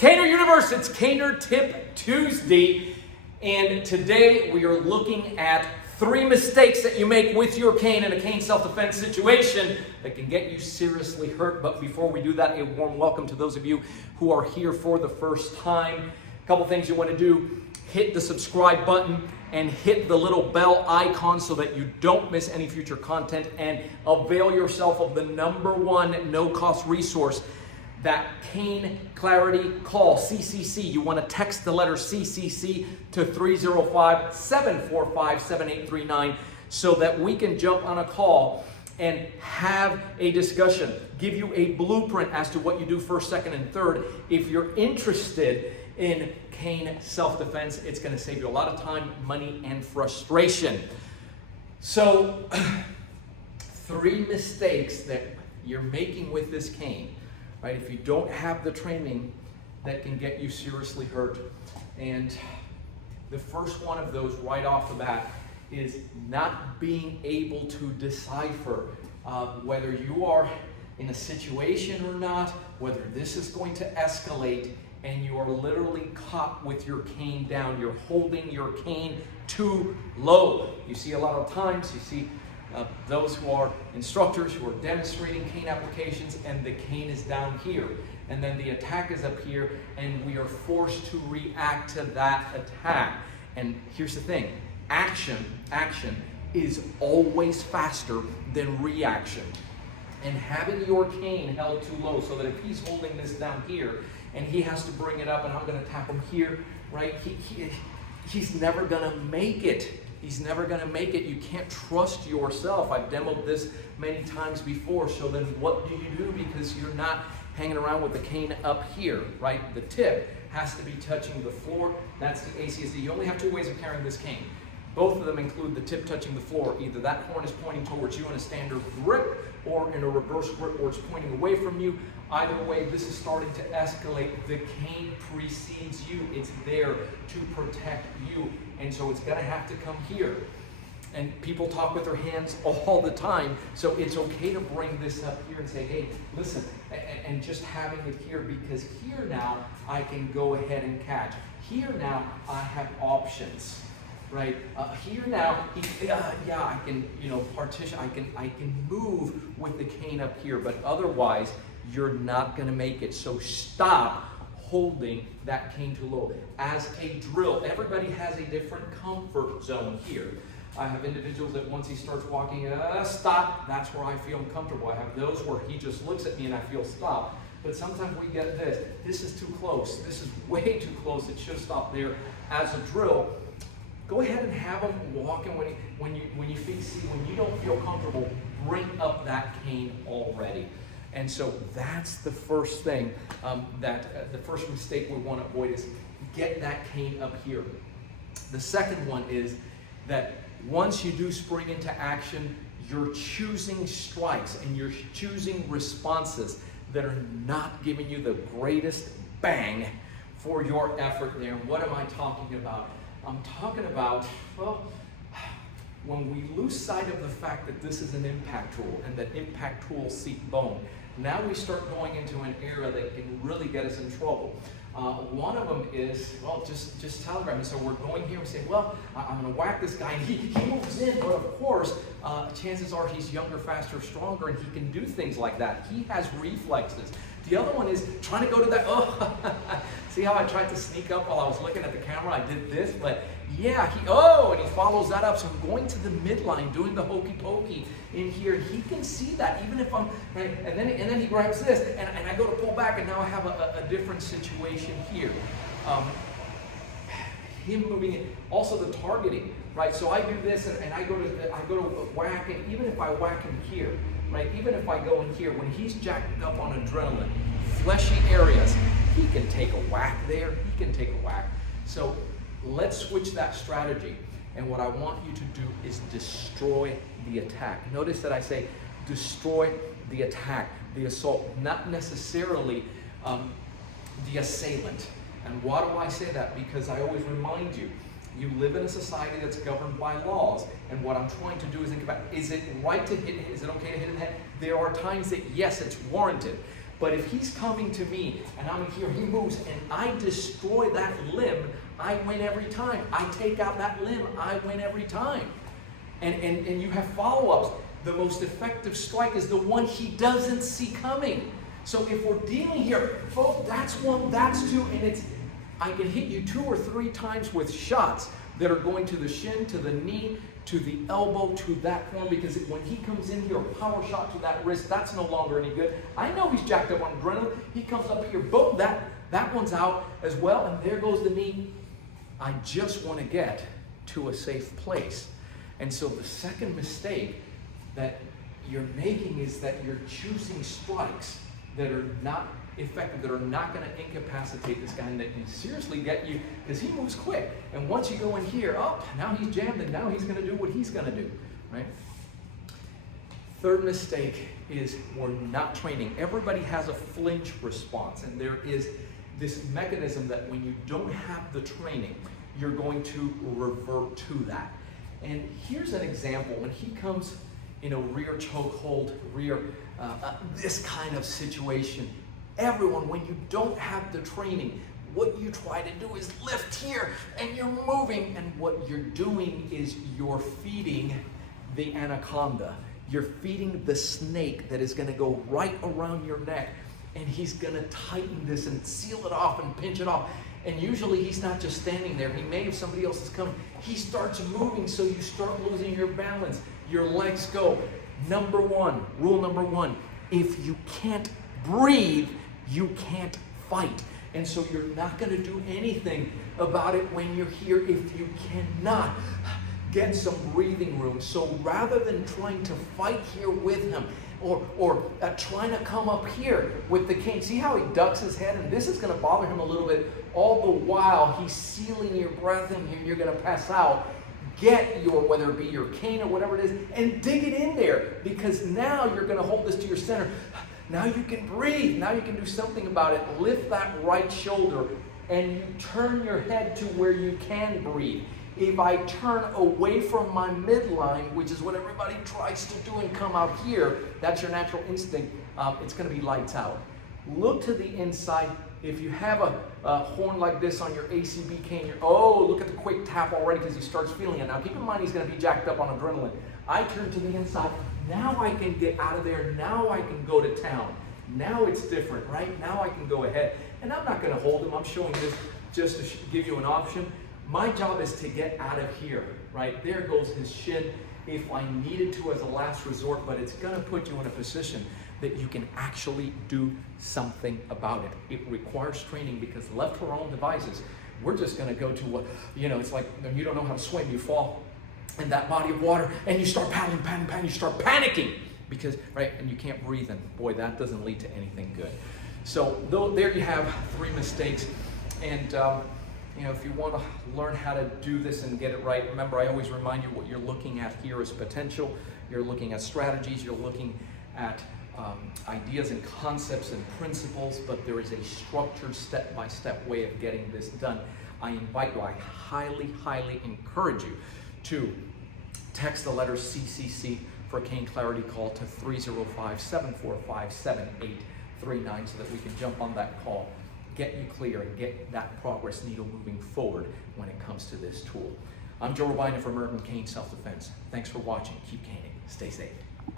Caner Universe, it's Caner Tip Tuesday, and today we are looking at 3 mistakes that you make with your cane in a cane self-defense situation that can get you seriously hurt. But before we do that, a warm welcome to those of you who are here for the first time. A couple things you want to do: hit the subscribe button and hit the little bell icon so that you don't miss any future content, and avail yourself of the #1 no-cost resource, that Cane Clarity Call, CCC. You want to text the letter CCC to 305-745-7839 so that we can jump on a call and have a discussion, give you a blueprint as to what you do first, second, and third. If you're interested in cane self-defense, it's going to save you a lot of time, money, and frustration. So, 3 mistakes that you're making with this cane, right? If you don't have the training, that can get you seriously hurt. And the first one of those right off the bat is not being able to decipher whether you are in a situation or not, whether this is going to escalate, and you are literally caught with your cane down. You're holding your cane too low. You see a lot of times, you see those who are instructors who are demonstrating cane applications, and the cane is down here, and then the attack is up here, and we are forced to react to that attack. And here's the thing: action is always faster than reaction. And having your cane held too low, so that if he's holding this down here and he has to bring it up and I'm going to tap him here, right? He's never going to make it. He's never going to make it. You can't trust yourself. I've demoed this many times before. So then what do you do? Because you're not hanging around with the cane up here, right? The tip has to be touching the floor. That's the ACSD. You only have 2 ways of carrying this cane. Both of them include the tip touching the floor. Either that horn is pointing towards you in a standard grip, or in a reverse grip where it's pointing away from you. Either way, this is starting to escalate. The cane precedes you. It's there to protect you. And so it's gonna have to come here. And people talk with their hands all the time, so it's okay to bring this up here and say, hey, listen, and just having it here, because here now I can go ahead and catch. Here now I have options. Right here now, I can, partition. I can move with the cane up here, but otherwise, you're not going to make it. So stop holding that cane too low. As a drill, everybody has a different comfort zone here. I have individuals that once he starts walking, stop. That's where I feel comfortable. I have those where he just looks at me and I feel stop. But sometimes we get this. This is too close. This is way too close. It should stop there. As a drill, go ahead and have them walking when you don't feel comfortable, bring up that cane already. And so that's the first thing, the first mistake we want to avoid is get that cane up here. The second one is that once you do spring into action, you're choosing strikes and you're choosing responses that are not giving you the greatest bang for your effort there. What am I talking about? I'm talking about, well, when we lose sight of the fact that this is an impact tool and that impact tools seek bone, now we start going into an area that can really get us in trouble. One of them is, well, just telegraphing. So we're going here and saying, well, I'm going to whack this guy, and he moves in, but of course, chances are he's younger, faster, stronger, and he can do things like that. He has reflexes. The other one is trying to go to that, see how I tried to sneak up while I was looking at the camera? I did this, but yeah, and he follows that up. So I'm going to the midline, doing the hokey pokey in here. He can see that, even if I'm, right? And then he grabs this, and I go to pull back, and now I have a different situation here. Him moving in. Also the targeting, right? So I do this, and I go to whack, and even if I whack him here, right? Even if I go in here, when he's jacked up on adrenaline, fleshy areas, he can take a whack there. He can take a whack. So let's switch that strategy. And what I want you to do is destroy the attack. Notice that I say destroy the attack, the assault, not necessarily the assailant. And why do I say that? Because I always remind you, you live in a society that's governed by laws, and what I'm trying to do is think about, is it right to hit, is it okay to hit in the head? There are times that, yes, it's warranted, But if he's coming to me and I'm here, he moves and I destroy that limb, I win every time. I take out that limb, I win every time. And you have follow-ups. The most effective strike is the one he doesn't see coming. So if we're dealing here, folks, that's one, that's two, and I can hit you 2 or 3 times with shots that are going to the shin, to the knee, to the elbow, to that form, because when he comes in here, a power shot to that wrist, that's no longer any good. I know he's jacked up on adrenaline. He comes up here, boom, that one's out as well, and there goes the knee. I just want to get to a safe place. And so the second mistake that you're making is that you're choosing strikes that are not effective, that are not going to incapacitate this guy and that can seriously get you, because he moves quick. And once you go in here, oh, now he's jammed and now he's going to do what he's going to do, right? Third mistake is we're not training. Everybody has a flinch response, and there is this mechanism that when you don't have the training, you're going to revert to that. And here's an example. When he comes in a rear chokehold, this kind of situation, everyone, when you don't have the training, what you try to do is lift here and you're moving, and what you're doing is you're feeding the anaconda. You're feeding the snake that is going to go right around your neck, and he's going to tighten this and seal it off and pinch it off. And usually he's not just standing there. He may, if somebody else is coming, he starts moving, so you start losing your balance. Your legs go. Rule number one, if you can't breathe, you can't fight. And so you're not going to do anything about it when you're here if you cannot get some breathing room. So rather than trying to fight here with him, or trying to come up here with the cane, see how he ducks his head, and this is going to bother him a little bit, all the while he's sealing your breath in here, you're going to pass out. Get your, whether it be your cane or whatever it is, and dig it in there, because now you're going to hold this to your center. Now you can breathe. Now you can do something about it. Lift that right shoulder and you turn your head to where you can breathe. If I turn away from my midline, which is what everybody tries to do, and come out here, that's your natural instinct, it's going to be lights out. Look to the inside. If you have a horn like this on your ACB cane, look at the quick tap already because he starts feeling it. Now keep in mind he's going to be jacked up on adrenaline. I turn to the inside. Now I can get out of there. Now I can go to town. Now it's different, right? Now I can go ahead. And I'm not going to hold him. I'm showing this just to give you an option. My job is to get out of here, right? There goes his shin if I needed to as a last resort, but it's going to put you in a position that you can actually do something about it. It requires training, because left to our own devices, we're just going to go to what, it's like when you don't know how to swim, you fall in that body of water and you start paddling, you start panicking because, right, and you can't breathe, and boy, that doesn't lead to anything good. So there you have 3 mistakes. And if you want to learn how to do this and get it right, remember, I always remind you what you're looking at here is potential. You're looking at strategies. You're looking at ideas and concepts and principles, but there is a structured step-by-step way of getting this done. I invite you, I highly, highly encourage you to text the letter CCC for Cane Clarity Call to 305-745-7839 so that we can jump on that call, get you clear, and get that progress needle moving forward when it comes to this tool. I'm Joe Robaina for American Cane Self Defense. Thanks for watching. Keep caning. Stay safe.